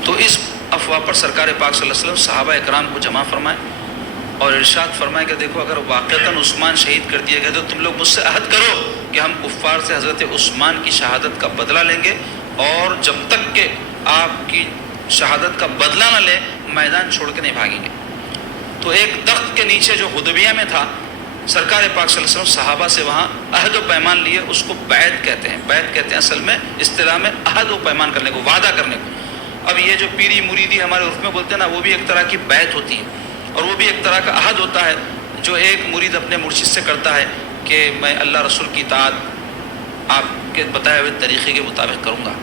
تو اس افواہ پر سرکار پاک صلی اللہ علیہ وسلم صحابہ اکرام کو جمع فرمائے اور ارشاد فرمائے کہ دیکھو اگر واقعتاً عثمان شہید کر دیے گئے تو تم لوگ مجھ سے عہد کرو کہ ہم کفار سے حضرت عثمان کی شہادت کا بدلہ لیں گے، اور جب تک کہ آپ کی شہادت کا بدلہ نہ لیں میدان چھوڑ کے نہیں بھاگیں گے۔ تو ایک درخت کے نیچے جو حدیبیہ میں تھا، سرکار پاک صلی اللہ علیہ وسلم صحابہ سے وہاں عہد و پیمان لیے، اس کو بیعت کہتے ہیں، بیعت کہتے ہیں اصل میں اصطلاح میں عہد و پیمان کرنے کو، وعدہ کرنے کو۔ اب یہ جو پیری مریدی ہمارے عرف میں بولتے ہیں نا، وہ بھی ایک طرح کی بیعت ہوتی ہے، اور وہ بھی ایک طرح کا عہد ہوتا ہے جو ایک مرید اپنے مرشد سے کرتا ہے کہ میں اللہ رسول کی اطاعت آپ کے بتائے ہوئے طریقے کے مطابق کروں گا،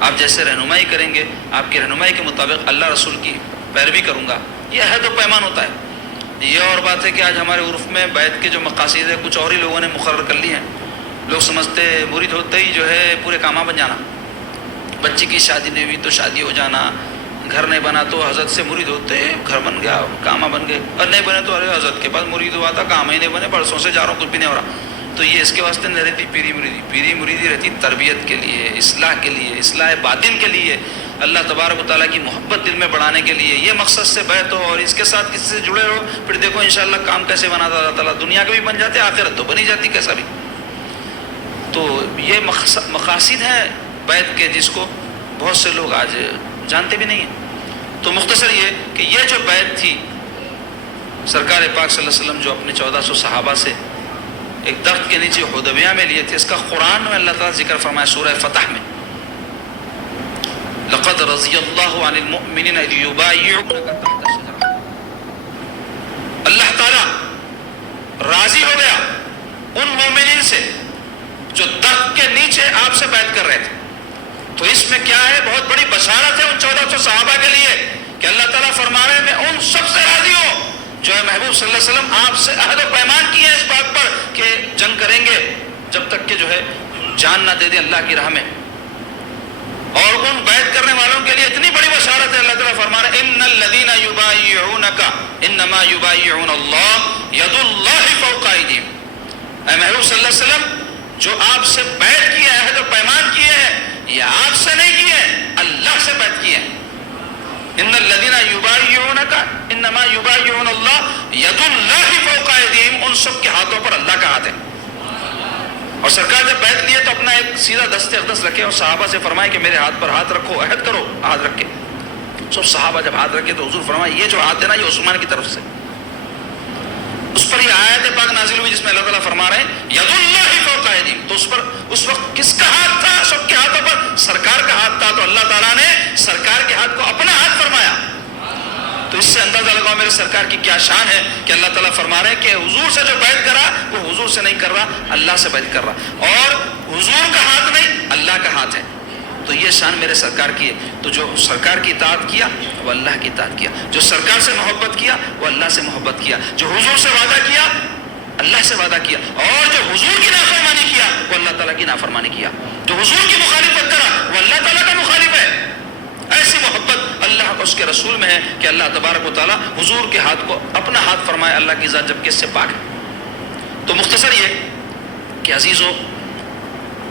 آپ جیسے رہنمائی کریں گے آپ کی رہنمائی کے مطابق اللہ رسول کی پیروی کروں گا، یہ عہد و پیمان ہوتا ہے۔ یہ اور بات ہے کہ آج ہمارے عرف میں بیعت کے جو مقاصد ہے کچھ اور ہی لوگوں نے مقرر کر لی ہیں۔ لوگ سمجھتے مرید ہوتے ہی جو ہے پورے کامہ بن جانا، بچی کی شادی نہیں ہوئی تو شادی ہو جانا، گھر نہیں بنا تو حضرت سے مرید ہوتے گھر بن گیا، کامہ بن گئے، اور نہیں بنے تو ارے حضرت کے پاس مرید ہوا تھا، کامہ ہی نہیں بنے، برسوں سے جا رہا ہوں کچھ بھی نہیں ہو رہا۔ تو یہ اس کے واسطے نہیں رہتی پیری مریدی، پیری مریدی رہتی تربیت کے لیے، اصلاح کے لیے، اصلاح باطن کے لیے، اللہ تبارک و تعالیٰ کی محبت دل میں بڑھانے کے لیے، یہ مقصد سے بیعت ہو اور اس کے ساتھ کسی سے جڑے رہو، پھر دیکھو انشاءاللہ کام کیسے بناتا اللہ تعالیٰ، دنیا کے بھی بن جاتے، آخرت تو بنی جاتی کیسا بھی۔ تو یہ مقاصد ہیں بیعت کے، جس کو بہت سے لوگ آج جانتے بھی نہیں ہیں۔ تو مختصر یہ کہ یہ جو بیعت تھی سرکار پاک صلی اللہ علیہ وسلم جو اپنے 1400 صحابہ سے ایک درخت کے نیچے حدیبیہ میں لیے تھے، اس کا قرآن میں اللہ تعالیٰ ذکر فرمایا سورہ فتح میں، لقد رضی اللہ عن المؤمنین اذ یبایعونک تحت الشجرہ، اللہ تعالیٰ راضی ہو گیا ان مومنین سے جو درخت کے نیچے آپ سے بیعت کر رہے تھے۔ تو اس میں کیا ہے؟ بہت بڑی بشارت ہے ان 1400 صحابہ کے لیے کہ اللہ تعالیٰ فرما رہے ہیں میں ان سب سے راضی ہوں جو ہے محبوب صلی اللہ علیہ وسلم آپ سے عہد و پیمان کیے ہیں اس بات پر کہ جنگ کریں گے جب تک کہ جو ہے جان نہ دے دیں اللہ کی راہ میں۔ اور ان بیعت کرنے والوں کے لیے اتنی بڑی بشارت ہے، اللہ تعالیٰ فرما رہے ہیں ان الذین یبایعونک انما یبایعون اللہ ید اللہ فوق ایدیہم، اے محبوب صلی اللہ علیہ وسلم جو آپ سے بیعت کیے ہیں، عہد و پیمان کیے ہیں، یہ آپ سے نہیں کیے ہیں، اللہ سے بیعت کیے ہیں۔ ان الذین یبایعونک انما یبایعون اللہ ید اللہ فوق ایدیہم، ان سب کے ہاتھوں پر اللہ کا ہاتھ ہے۔ اور سرکار جب بیعت لیے تو اپنا ایک سیدھا دست اقدس رکھے اور صحابہ سے فرمائے کہ میرے ہاتھ پر ہاتھ رکھو، عہد کرو ہاتھ رکھ کے۔ سب صحابہ جب ہاتھ رکھے تو حضور فرمائے یہ جو ہاتھ ہے نا یہ عثمان کی طرف سے۔ اس پر یہ آیت پاک نازل ہوئی جس میں اللہ تعالیٰ فرما رہے ہیں ید اللہ فوق ایدیہم، تو اس پر اس وقت کس کا ہاتھ تھا؟ سب کے ہاتھوں پر سرکار کا ہاتھ تھا، تو اللہ تعالیٰ نے سرکار کے ہاتھ کو اپنا ہاتھ فرمایا۔ تو اس سے اندازہ لگاؤ میرے سرکار کی کیا شان ہے کہ اللہ تعالیٰ فرما رہے ہیں کہ حضور سے جو بیعت کرا وہ حضور سے نہیں کر رہا، اللہ سے بیعت کر رہا، اور حضور کا ہاتھ نہیں اللہ کا ہاتھ ہے۔ تو یہ شان میرے سرکار کی ہے۔ تو جو سرکار کی اطاعت کیا وہ اللہ کی اطاعت کیا، جو سرکار سے محبت کیا وہ اللہ سے محبت کیا، جو حضور سے وعدہ کیا اللہ سے وعدہ کیا، اور جو حضور کی نافرمانی کیا وہ اللہ تعالیٰ کی نافرمانی کیا، جو حضور کی مخالفت کرا وہ اللہ تعالیٰ کا مخالف ہے۔ ایسی محبت اللہ اور اس کے رسول میں ہے کہ اللہ تبارک و تعالیٰ حضور کے ہاتھ کو اپنا ہاتھ فرمائے، اللہ کی ذات جبکہ اس سے پاک ہے۔ تو مختصر یہ کہ عزیزو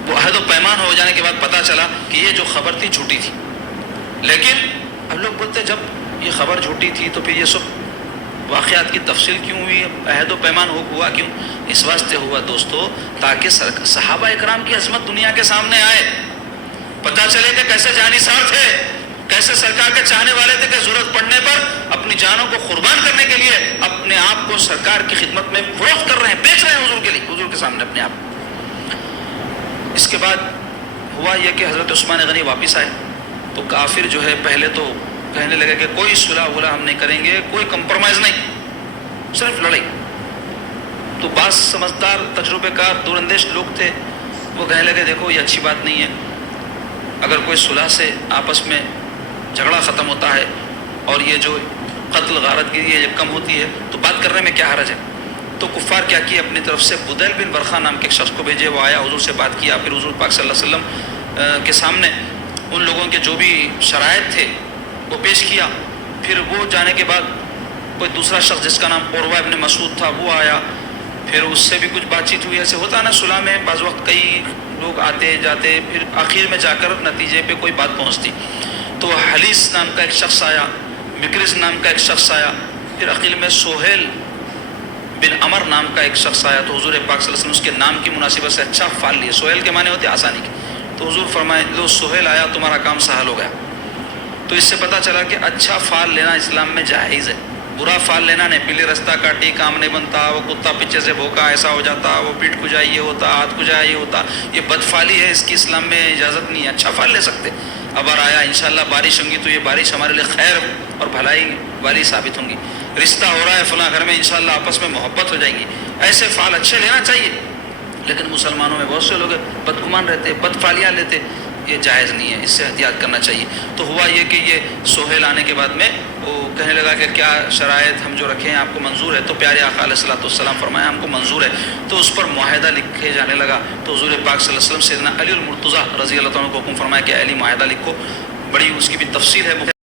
وہ عہد و پیمان ہو جانے کے بعد پتہ چلا کہ یہ جو خبر تھی جھوٹی تھی، لیکن اب لوگ بولتے جب یہ خبر جھوٹی تھی تو پھر یہ سب واقعات کی تفصیل کیوں ہوئی، عہد و پیمان ہوا کیوں؟ اس واسطے ہوا دوستو تاکہ صحابہ اکرام کی عظمت دنیا کے سامنے آئے، پتہ چلے کہ کیسے جانثار تھے، کیسے سرکار کے چاہنے والے تھے کہ ضرورت پڑنے پر اپنی جانوں کو قربان کرنے کے لیے اپنے آپ کو سرکار کی خدمت میں فروخت کر رہے ہیں، بیچ رہے ہیں حضور کے لیے، حضور کے سامنے اپنے آپ۔ اس کے بعد ہوا یہ کہ حضرت عثمان غنی واپس آئے تو کافر جو ہے پہلے تو کہنے لگے کہ کوئی صلح ولا ہم نہیں کریں گے، کوئی کمپرومائز نہیں، صرف لڑائی۔ تو بعض سمجھدار تجربے کار دور اندیش لوگ تھے، وہ کہنے لگے دیکھو یہ اچھی بات نہیں ہے، اگر کوئی صلح سے آپس میں جھگڑا ختم ہوتا ہے اور یہ جو قتل غارت گیری ہے جب کم ہوتی ہے تو بات کرنے میں کیا حرج ہے۔ تو کفار کیا کیے اپنی طرف سے بدیل بن ورقہ نام کے ایک شخص کو بھیجے، وہ آیا حضور سے بات کیا، پھر حضور پاک صلی اللہ علیہ وسلم کے سامنے ان لوگوں کے جو بھی شرائط تھے وہ پیش کیا۔ پھر وہ جانے کے بعد کوئی دوسرا شخص جس کا نام عروہ ابن مسعود تھا وہ آیا، پھر اس سے بھی کچھ بات چیت ہوئی۔ ایسے ہوتا ہے نا صلح میں بعض وقت کئی لوگ آتے جاتے، پھر آخر میں جا کر نتیجے پہ کوئی بات پہنچتی۔ تو حلیس نام کا ایک شخص آیا، مکرس نام کا ایک شخص آیا، پھر عقیل میں سہیل بن عمر نام کا ایک شخص آیا۔ تو حضور پاک صلی اللہ علیہ وسلم اس کے نام کی مناسبت سے اچھا فال لیے، سہیل کے معنی ہوتے آسانی کے، تو حضور فرمائے لو سہیل آیا تمہارا کام سہل ہو گیا۔ تو اس سے پتہ چلا کہ اچھا فال لینا اسلام میں جائز ہے، برا فال لینا نہیں۔ پیلے رستہ کاٹی کام نہیں بنتا، وہ کتا پیچھے سے بھوکا ایسا ہو جاتا، وہ پیٹھ کو جائے یہ ہوتا، ہاتھ کو جائے یہ ہوتا، یہ بدفالی ہے، اس کی اسلام میں اجازت نہیں ہے۔ اچھا فال لے سکتے، ابر آیا انشاءاللہ بارش ہوں گی تو یہ بارش ہمارے لیے خیر اور بھلائی والی ثابت ہوں گی، رشتہ ہو رہا ہے فلاں گھر میں انشاءاللہ آپس میں محبت ہو جائے گی، ایسے فال اچھے لینا چاہیے۔ لیکن مسلمانوں میں بہت سے لوگ بدگمان رہتے، بد فالیاں لیتے، یہ جائز نہیں ہے، اس سے احتیاط کرنا چاہیے۔ تو ہوا یہ کہ یہ سہیل آنے کے بعد میں وہ کہنے لگا کہ کیا شرائط ہم جو رکھے ہیں آپ کو منظور ہے؟ تو پیارے آقا علیہ الصلوۃ والسلام فرمایا ہم کو منظور ہے۔ تو اس پر معاہدہ لکھے جانے لگا۔ تو حضور پاک صلی اللہ علیہ وسلم سیدنا علی المرتضیٰ رضی اللہ عنہ کو حکم فرمایا کہ علی معاہدہ لکھو، بڑی اس کی بھی تفصیل ہے۔